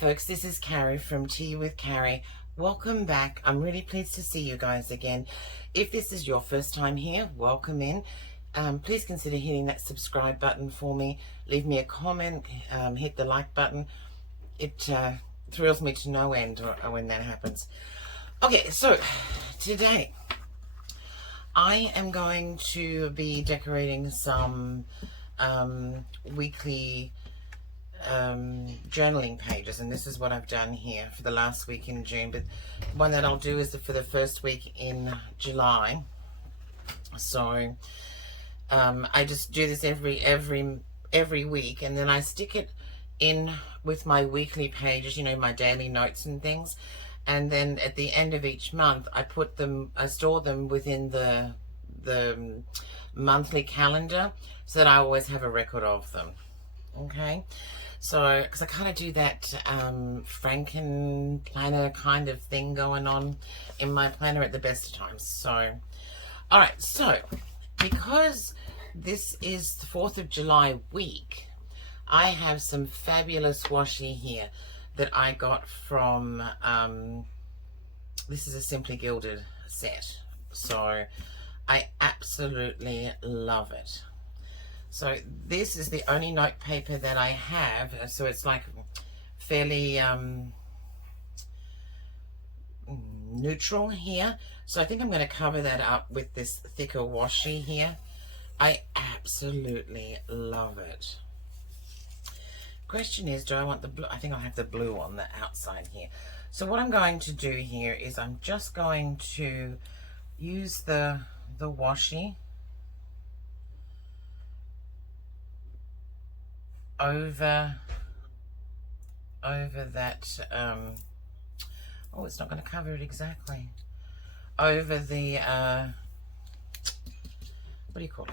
folks, this is Carrie from Tea with Carrie. Welcome back. I'm really pleased to see you guys again. If this is your first time here, welcome in. Please consider hitting that subscribe button for me. Leave me a comment, hit the like button. It thrills me to no end when that happens. Okay, so today I am going to be decorating some weekly journaling pages, and this is what I've done here for the last week in June, but one that I'll do is for the first week in July. So I just do this every week, and then I stick it in with my weekly pages, you know, my daily notes and things, and then at the end of each month I store them within the monthly calendar so that I always have a record of them. Okay, so because I kind of do that Franken planner kind of thing going on in my planner at the best of times. So all right, so because this is the 4th of July week, I have some fabulous washi here that I got from this is a Simply Gilded set, so I absolutely love it. So this is the only note paper that I have, so it's like fairly neutral here. So I think I'm going to cover that up with this thicker washi here. I absolutely love it. Question is, do I want the blue? I think I'll have the blue on the outside here. So what I'm going to do here is I'm just going to use the washi over that oh, it's not going to cover it exactly, over the what do you call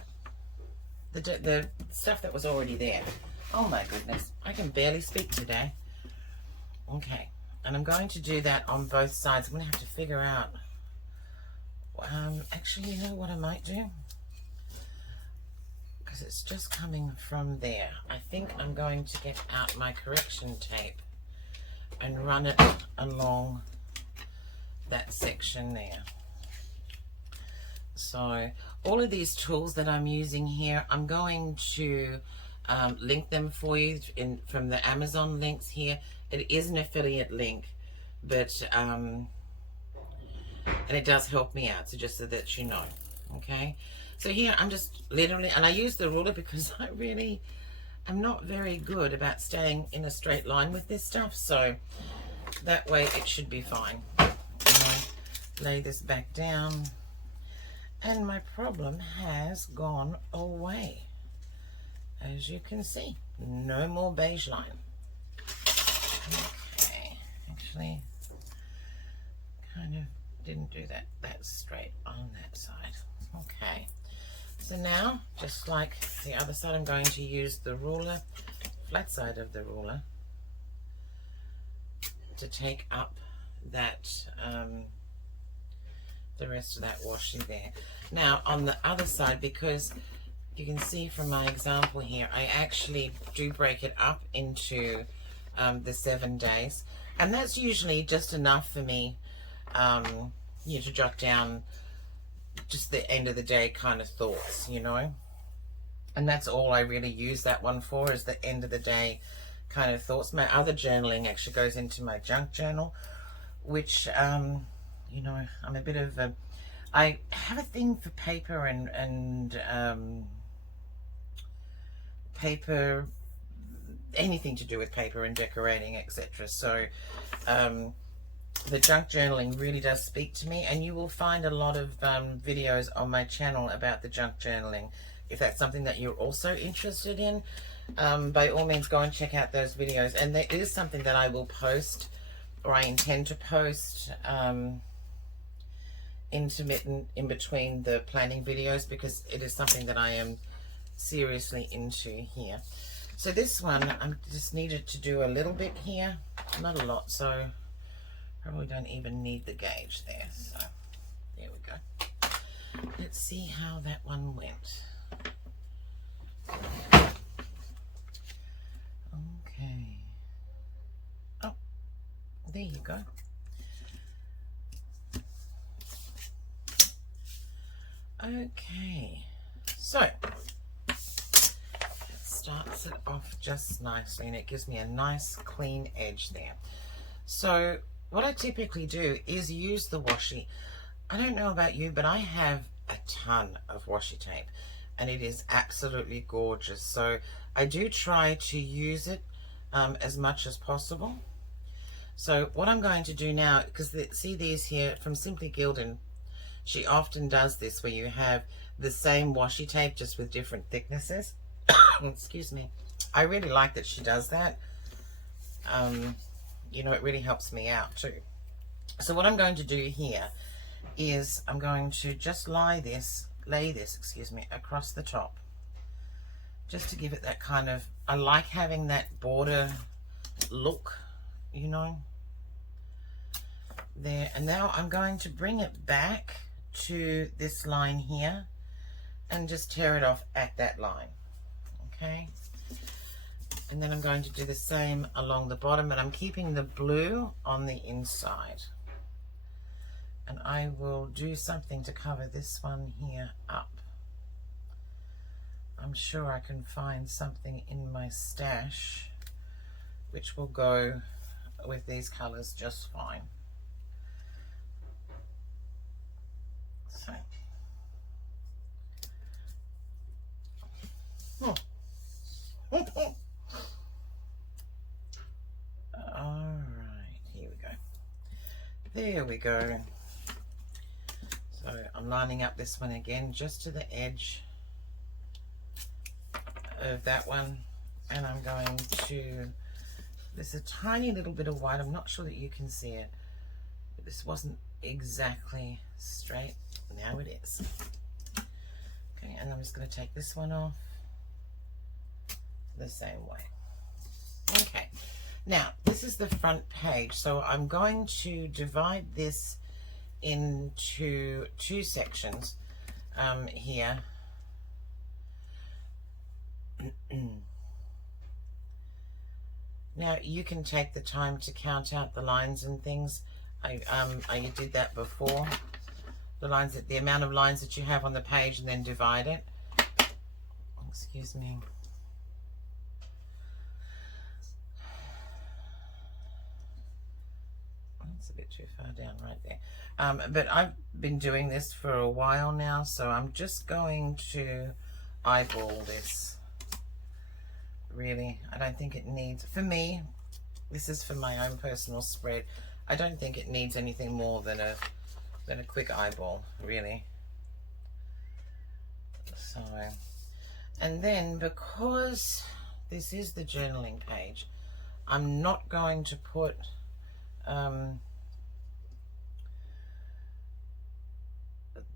it, the stuff that was already there. Oh my goodness, I can barely speak today. Okay, and I'm going to do that on both sides. I'm going to have to figure out actually, you know what I might do, because it's just coming from there. I think I'm going to get out my correction tape and run it along that section there. So all of these tools that I'm using here, I'm going to link them for you from the Amazon links here. It is an affiliate link, but and it does help me out, so just so that you know. Okay, so here I'm just literally, and I use the ruler because I really am not very good about staying in a straight line with this stuff, so that way it should be fine. Lay this back down, and my problem has gone away. As you can see, no more beige line. Okay, actually kind of didn't do that straight on that side. Okay, so now just like the other side, I'm going to use the ruler, flat side of the ruler, to take up that the rest of that washi there. Now on the other side, because you can see from my example here, I actually do break it up into the 7 days, and that's usually just enough for me you know, to jot down just the end of the day kind of thoughts, you know, and that's all I really use that one for, is the end of the day kind of thoughts. My other journaling actually goes into my junk journal, which you know, I'm a bit of a, I have a thing for paper and paper, anything to do with paper and decorating, etc. So the junk journaling really does speak to me, and you will find a lot of videos on my channel about the junk journaling. If that's something that you're also interested in, by all means go and check out those videos. And there is something that I will post, or I intend to post intermittent in between the planning videos, because it is something that I am seriously into here. So this one, I just needed to do a little bit here, not a lot, so probably don't even need the gauge there. So there we go. Let's see how that one went. Okay. Oh, there you go. Okay, so it starts it off just nicely, and it gives me a nice clean edge there. So what I typically do is use the washi. I don't know about you, but I have a ton of washi tape, and it is absolutely gorgeous. So I do try to use it as much as possible. So what I'm going to do now, because see these here from Simply Gildan, she often does this where you have the same washi tape just with different thicknesses. Excuse me. I really like that she does that. You know, it really helps me out too. So what I'm going to do here is I'm going to just lay this, excuse me, across the top, just to give it that kind of, I like having that border look, you know, there. And now I'm going to bring it back to this line here and just tear it off at that line. Okay, and then I'm going to do the same along the bottom, but I'm keeping the blue on the inside. And I will do something to cover this one here up. I'm sure I can find something in my stash which will go with these colors just fine. So. All right, here we go. There we go. So I'm lining up this one again just to the edge of that one, and I'm going to, there's a tiny little bit of white, I'm not sure that you can see it, but this wasn't exactly straight. Now it is. Okay, and I'm just going to take this one off the same way. Okay, now this is the front page, so I'm going to divide this into two sections here. Now you can take the time to count out the lines and things. I did that before. The lines, the amount of lines that you have on the page, and then divide it. Excuse me. That's a bit too far down right there. But I've been doing this for a while now, so I'm just going to eyeball this. Really, I don't think it needs, for me, this is for my own personal spread, I don't think it needs anything more than a quick eyeball, really. So, and then because this is the journaling page, I'm not going to put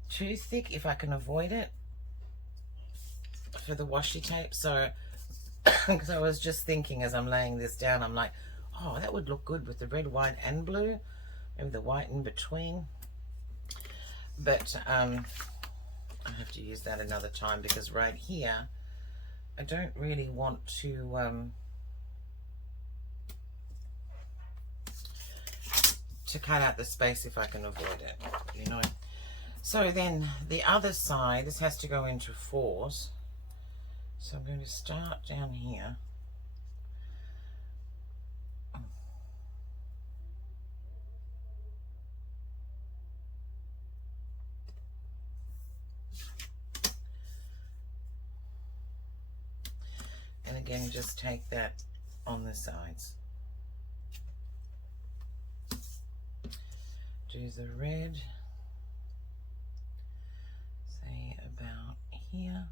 too thick if I can avoid it for the washi tape. So because I was just thinking as I'm laying this down, I'm like, oh, that would look good with the red, white and blue, maybe the white in between. But I have to use that another time, because right here I don't really want to cut out the space if I can avoid it, you know. So then the other side, this has to go into fours. So I'm going to start down here. And again, just take that on the sides. Do the red, say about here.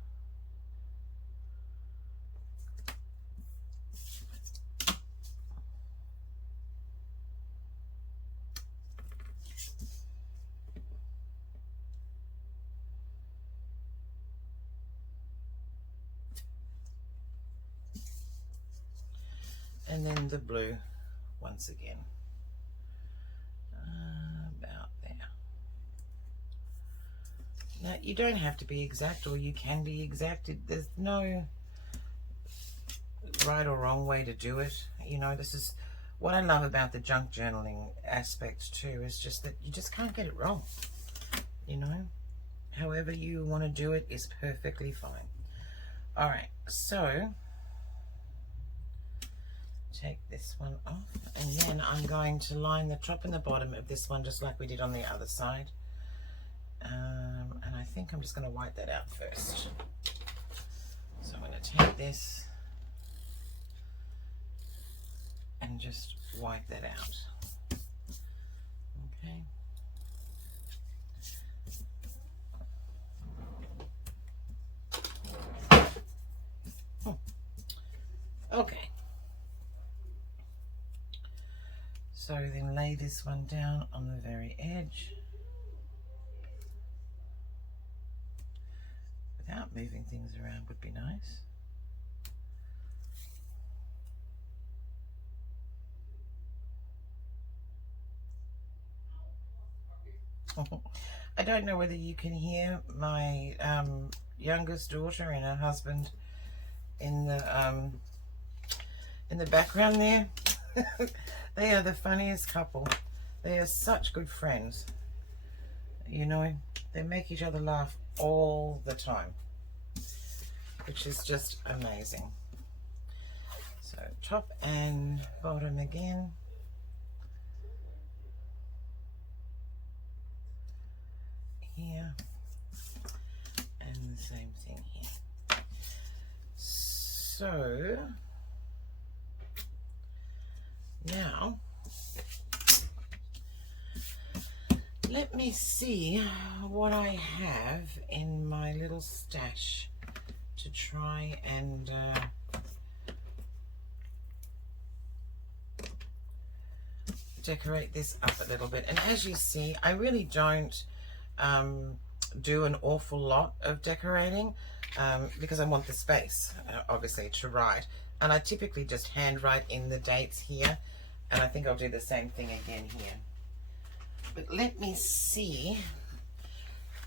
And then the blue once again, about there. Now you don't have to be exact, or you can be exact. There's no right or wrong way to do it. You know, this is what I love about the junk journaling aspect too is just that you just can't get it wrong. You know, however you want to do it is perfectly fine. All right, so take this one off, and then I'm going to line the top and the bottom of this one just like we did on the other side. And I think I'm just going to wipe that out first. So I'm going to take this and just wipe that out. Okay. Okay. So then lay this one down on the very edge without moving things around would be nice. I don't know whether you can hear my youngest daughter and her husband in the background there. They are the funniest couple. They are such good friends. You know, they make each other laugh all the time, which is just amazing. So top and bottom again. Here. And the same thing here. So now let me see what I have in my little stash to try and decorate this up a little bit. And as you see, I really don't do an awful lot of decorating because I want the space, obviously, to write. And I typically just hand write in the dates here, and I think I'll do the same thing again here. But let me see.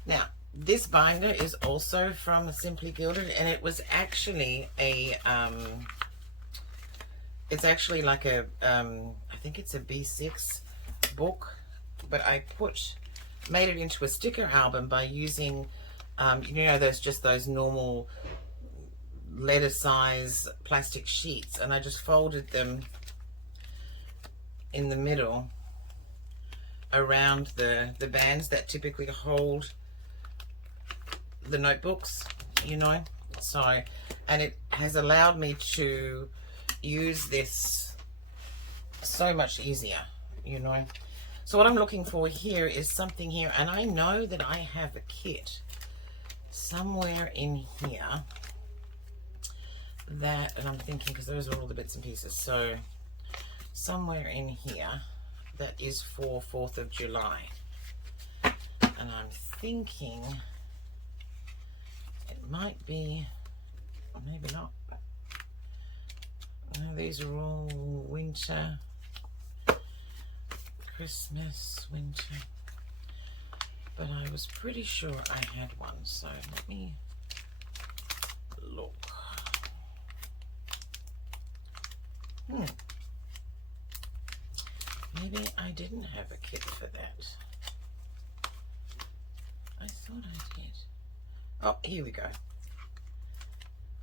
Now, this binder is also from Simply Gilded, and it was actually a it's actually like a I think it's a B6 book, but I made it into a sticker album by using you know, those normal letter size plastic sheets, and I just folded them in the middle around the bands that typically hold the notebooks, you know. So, and it has allowed me to use this so much easier, you know. So what I'm looking for here is something here, and I know that I have a kit somewhere in here that, and I'm thinking, because those are all the bits and pieces, so somewhere in here that is for 4th of July, and I'm thinking it might be, or maybe not. No, these are all winter, Christmas, winter, but I was pretty sure I had one, so let me look. Maybe I didn't have a kit for that. I thought I did. Oh, here we go.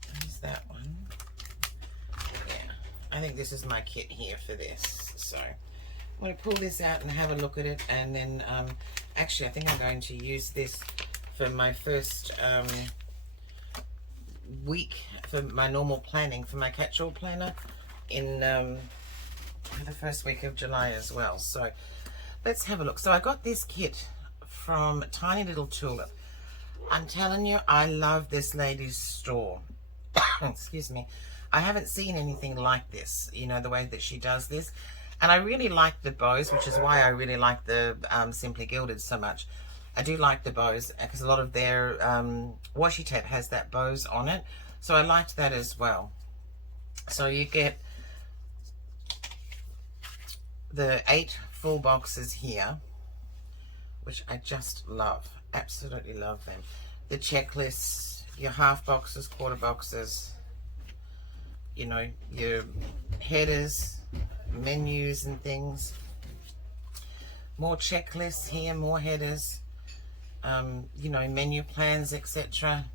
There's that one. Yeah, I think this is my kit here for this. So I'm going to pull this out and have a look at it, and then actually I think I'm going to use this for my first week for my normal planning, for my catch-all planner in for the first week of July as well. So let's have a look. So I got this kit from Tiny Little Tulip. I'm telling you, I love this lady's store. Excuse me. I haven't seen anything like this, you know, the way that she does this. And I really like the bows, which is why I really like the Simply Gilded so much. I do like the bows because a lot of their washi tape has that bows on it. So I liked that as well. So you get the 8 full boxes here, which I just love. Absolutely love them. The checklists, your half boxes, quarter boxes, you know, your headers, menus and things. More checklists here, more headers, you know, menu plans, etc.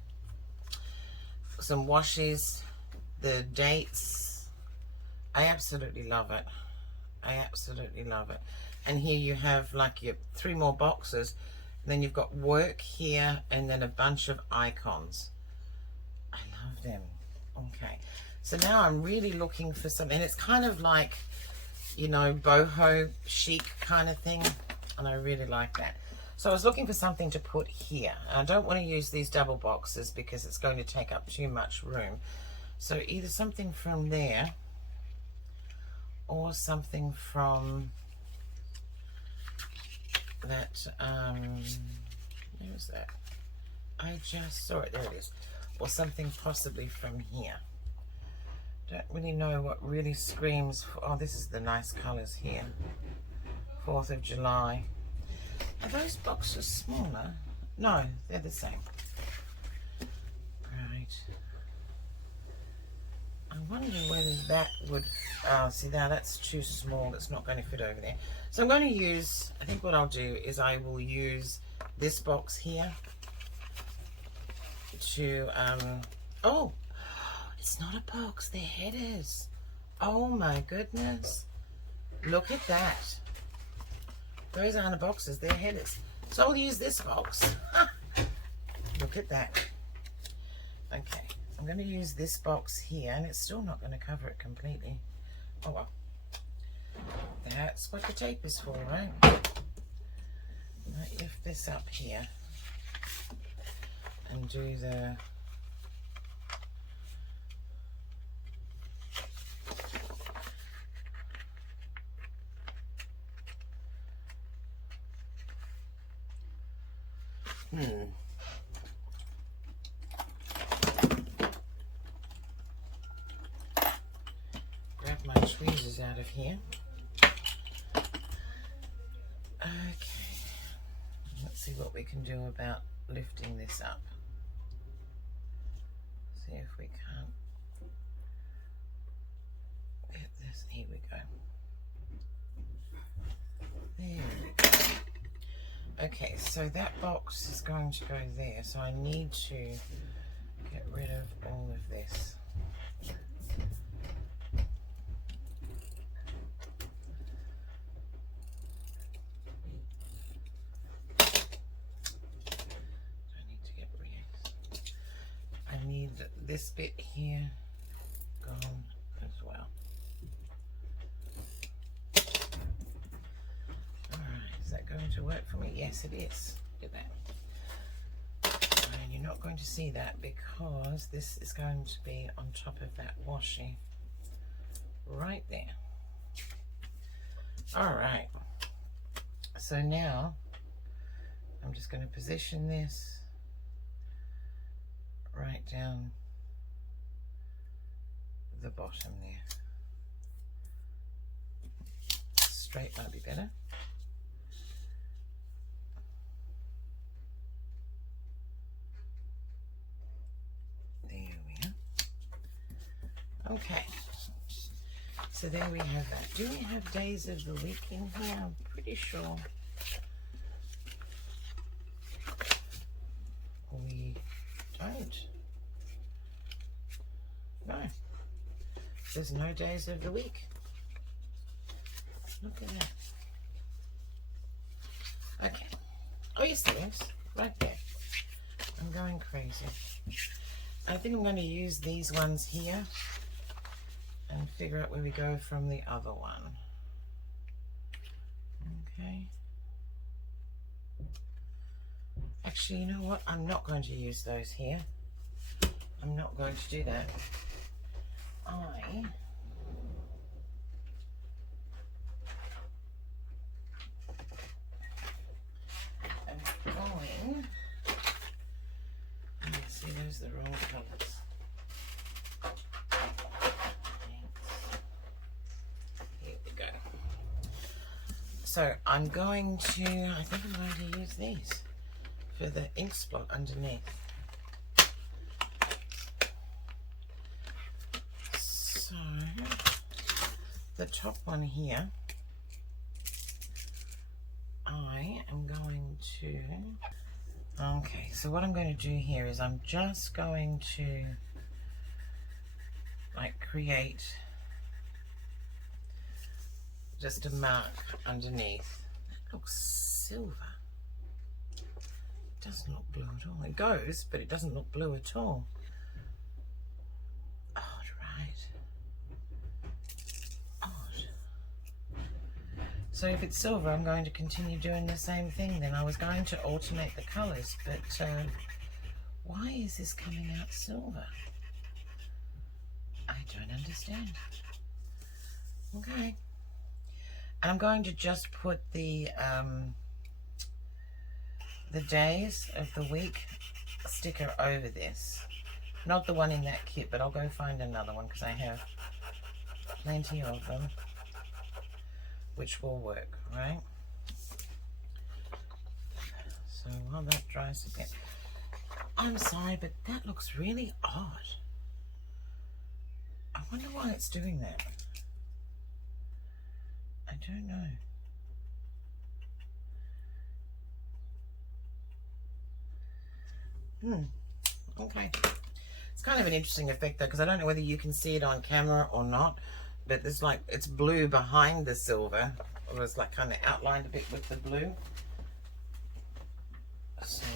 Some washes, the dates. I absolutely love it. I absolutely love it. And here you have like your 3 more boxes. Then you've got work here and then a bunch of icons. I love them. Okay. So now I'm really looking for something. And it's kind of like, you know, boho chic kind of thing. And I really like that. So I was looking for something to put here. And I don't want to use these double boxes because it's going to take up too much room. So either something from there or something from that, where is that? I just saw it, there it is. Or something possibly from here. Don't really know what really screams, oh, this is the nice colors here. 4th of July. Are those boxes smaller? No, they're the same. Right. I'm wondering whether that would, see now that's too small, it's not going to fit over there. So I'm going to use, I think what I'll do is I will use this box here to, oh, it's not a box, they're headers. Oh my goodness. Look at that. Those aren't boxes, they're headers. So I'll use this box. Look at that. Okay, I'm going to use this box here, and it's still not going to cover it completely. Oh well. That's what the tape is for, right? Might lift this up here and do the grab my tweezers out of here. Okay, let's see what we can do about lifting this up. See if we can't get this. Here we go. There we go. Okay, so that box is going to go there, so I need to get rid of all of this. I need this bit here gone as well. Alright, is that going to work for me? Yes, it is. Look at that. And you're not going to see that because this is going to be on top of that washi right there. Alright, so now I'm just going to position this right down the bottom there. Straight might be better. There we are. Okay. So there we have that. Do we have days of the week in here? I'm pretty sure we don't. No. There's no days of the week. Look at that. Okay. Oh yes there is. Right there. I'm going crazy. I think I'm going to use these ones here and figure out where we go from the other one. Okay. Actually, you know what? I'm not going to use those here. I'm not going to do that. I am going, let's see, those are the wrong colours. Here we go. So I'm going to, I think I'm going to use these for the ink splot underneath. So the top one here, I am going to, okay, so what I'm going to do here is I'm just going to like create just a mark underneath. That looks silver. It doesn't look blue at all. It goes, but it doesn't look blue at all. Odd, right? Odd. So if it's silver, I'm going to continue doing the same thing then. I was going to alternate the colours, but why is this coming out silver? I don't understand. Okay. And I'm going to just put the days of the week sticker over this. Not the one in that kit, but I'll go find another one because I have plenty of them, which will work, right? So while that dries a bit, I'm sorry, but that looks really odd. I wonder why it's doing that. I don't know. Okay. It's kind of an interesting effect though, because I don't know whether you can see it on camera or not, but there's like, it's blue behind the silver, or it's like kind of outlined a bit with the blue. So,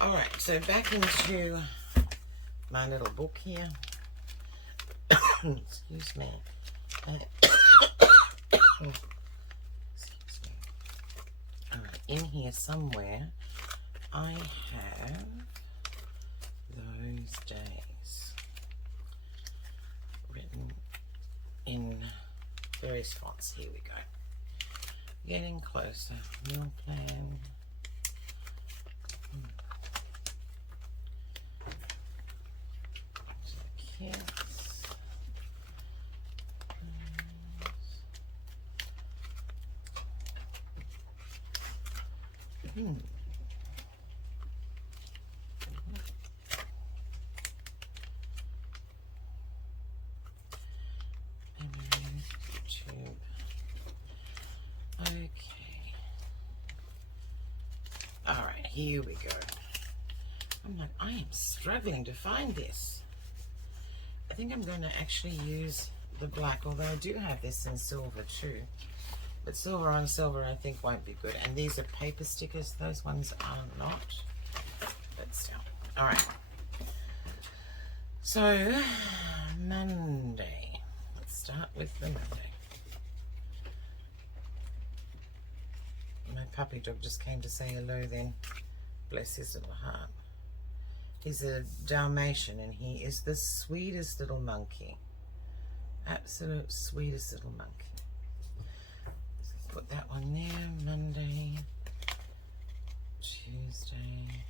Alright, so back into my little book here. Excuse me. Excuse me. Alright, in here somewhere I have those days written in various fonts. Here we go. Getting closer. Meal plan. Kids. Okay. All right, here we go. I'm like, I am struggling to find this. I think I'm going to actually use the black, although I do have this in silver too. But silver on silver I think won't be good. And these are paper stickers. Those ones are not. But still. Alright. So, Monday. Let's start with the Monday. My puppy dog just came to say hello then. Bless his little heart. He's a Dalmatian and he is the sweetest little monkey. Absolute sweetest little monkey. Put that one there. Monday, Tuesday,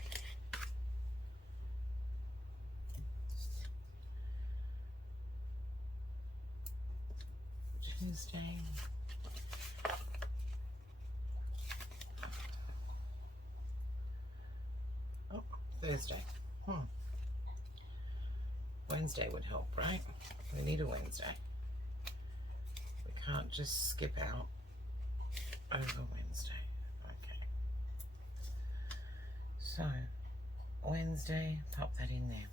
oh, Thursday. Wednesday would help, right? We need a Wednesday. We can't just skip out over Wednesday. Okay. So, Wednesday, pop that in there.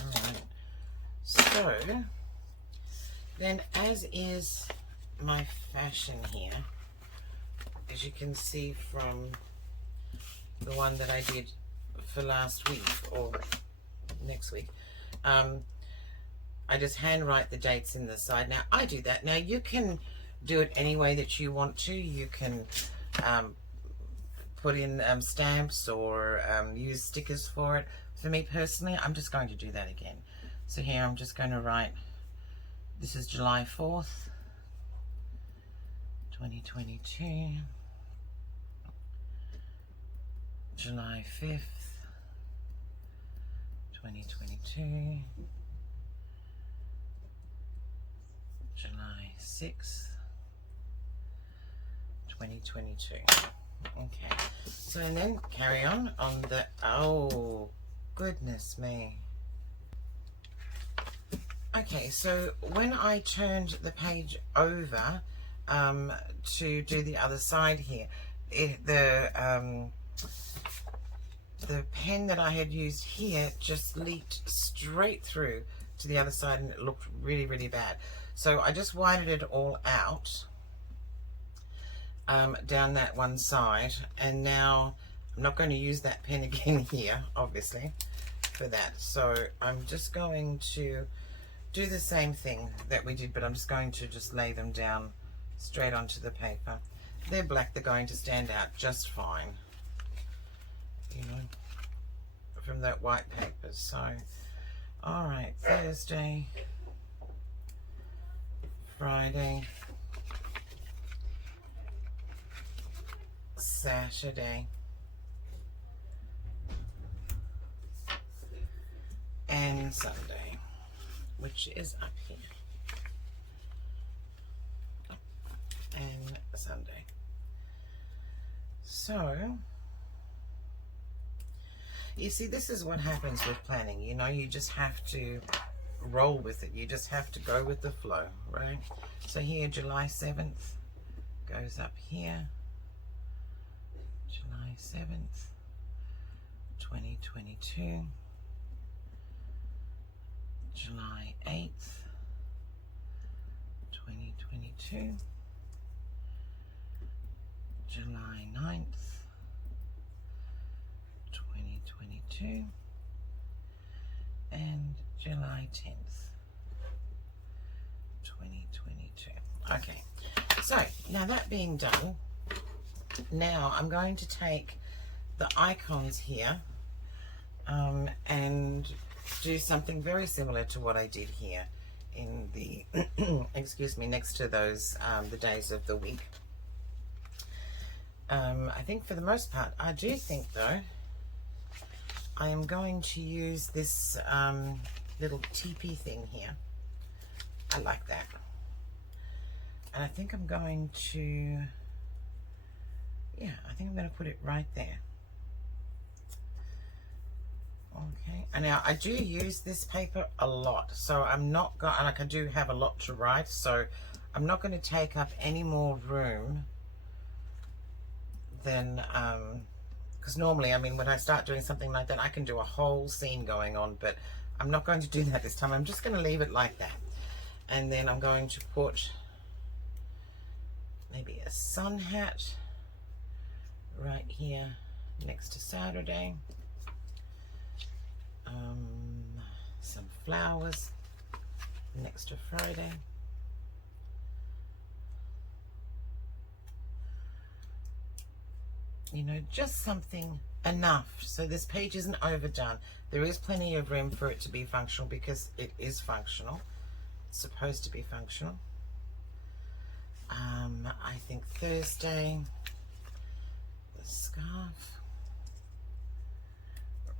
Alright. So, then as is my fashion here, as you can see from the one that I did for last week, or next week, I just handwrite the dates in the side. Now, I do that. Now, you can do it any way that you want to. You can put in stamps or use stickers for it. For me personally, I'm just going to do that again. So here I'm just going to write, this is July 4th, 2022, July 5th, 2022, July 6th, 2022. Okay, so and then carry on the, oh goodness me. Okay, so when I turned the page over to do the other side here, the pen that I had used here just leaked straight through to the other side, and it looked really, really bad. So I just whited it all out down that one side, and now I'm not going to use that pen again here, obviously, for that. So I'm just going to do the same thing that we did, but I'm just going to just lay them down straight onto the paper. They're black, they're going to stand out just fine, you know, from that white paper. So, all right, Thursday, Friday, Saturday, and Sunday, which is up here, and Sunday. So, you see, this is what happens with planning. You know, you just have to roll with it. You just have to go with the flow, right? So here, July 7th goes up here. July 7th, 2022. July 8th, 2022. July 9th, 2022. And July 10th, 2022. Okay, so now that being done, now I'm going to take the icons here and do something very similar to what I did here in the excuse me, next to those the days of the week. I think for the most part, I do think though I am going to use this little teepee thing here. I like that, and I think I'm going to, yeah, I think I'm going to put it right there. Okay, and now I do use this paper a lot, so I'm not going, like, I do have a lot to write, so I'm not going to take up any more room than, because normally, I mean, when I start doing something like that, I can do a whole scene going on, but I'm not going to do that this time. I'm just going to leave it like that, and then I'm going to put maybe a sun hat right here next to Saturday. Some flowers next to Friday. You know, just something enough so this page isn't overdone. There is plenty of room for it to be functional because it is functional. It's supposed to be functional. I think Thursday, the scarf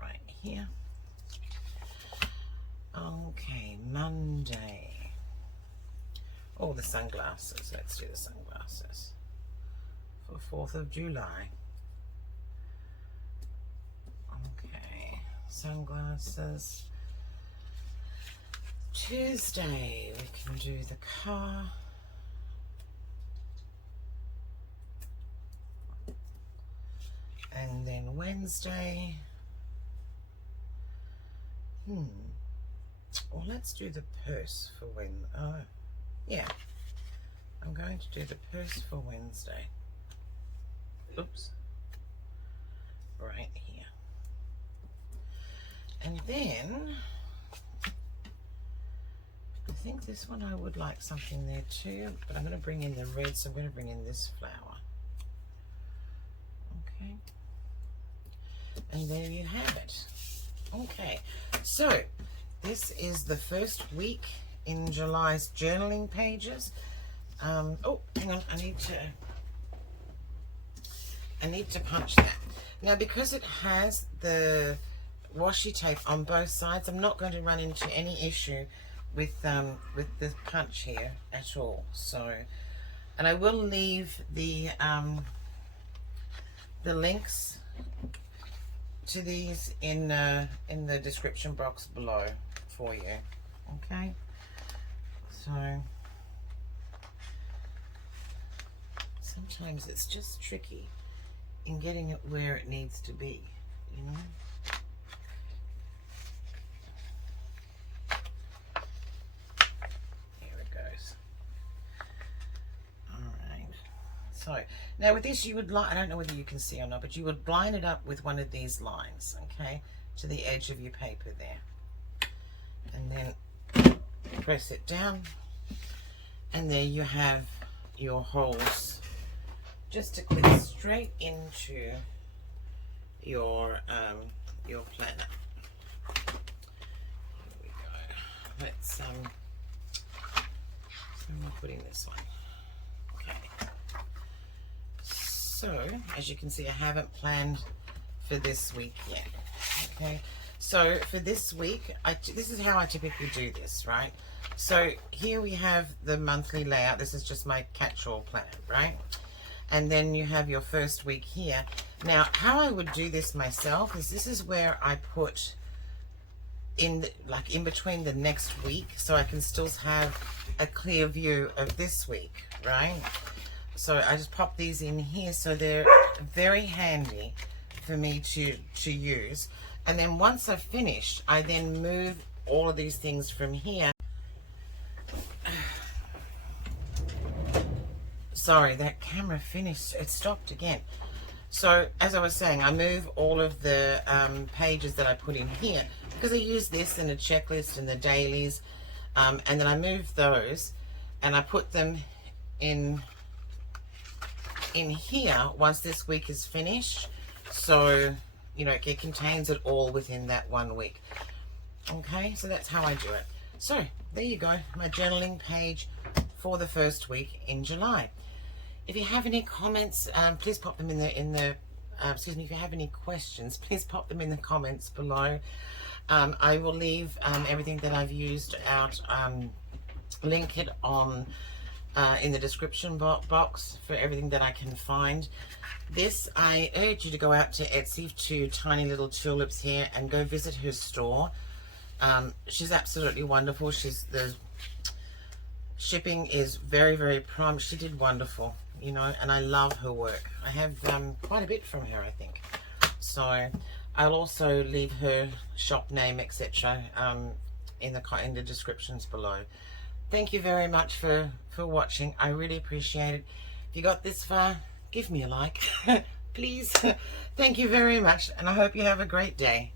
right here. Okay, Monday. Oh, the sunglasses. Let's do the sunglasses for 4th of July. Okay, sunglasses. Tuesday, we can do the car. And then Wednesday. Well, let's do the purse for when. Yeah. I'm going to do the purse for Wednesday. Oops. Right here. And then I think this one I would like something there too, but I'm going to bring in the red, so I'm going to bring in this flower. Okay. And there you have it. Okay, so this is the first week in July's journaling pages. Oh, hang on, I need to punch that. Now, because it has the washi tape on both sides, I'm not going to run into any issue with the punch here at all. So, and I will leave the links to these in the description box below for you. Okay, So sometimes it's just tricky in getting it where it needs to be, you know. There it goes. Alright. So now with this, you would I don't know whether you can see or not, but you would line it up with one of these lines, okay, to the edge of your paper there. And then press it down, and there you have your holes just to click straight into your planner. Here we go. Let's so I'm putting this one. Okay. So as you can see, I haven't planned for this week yet. Okay. So for this week, this is how I typically do this, right? So here we have the monthly layout. This is just my catch-all plan, right? And then you have your first week here. Now, how I would do this myself is this is where I put in, like in between the next week, so I can still have a clear view of this week, right? So I just pop these in here, so they're very handy for me to use. And then once I've finished, I then move all of these things from here. Sorry, that camera finished. It stopped again. So as I was saying, I move all of the pages that I put in here because I use this in a checklist and the dailies. And then I move those and I put them in here once this week is finished. So you know, it contains it all within that 1 week. Okay, so that's how I do it. So there you go, my journaling page for the first week in July. If you have any comments, please pop them in the excuse me, if you have any questions, please pop them in the comments below. I will leave everything that I've used out, link it on in the description box for everything that I can find. This, I urge you to go out to Etsy, to Tiny Little Tulips here, and go visit her store. She's absolutely wonderful. The shipping is very, very prompt. She did wonderful, you know, and I love her work. I have quite a bit from her, I think. So I'll also leave her shop name, etc. In the descriptions below. Thank you very much for watching. I really appreciate it. If you got this far, give me a like, please. Thank you very much, and I hope you have a great day.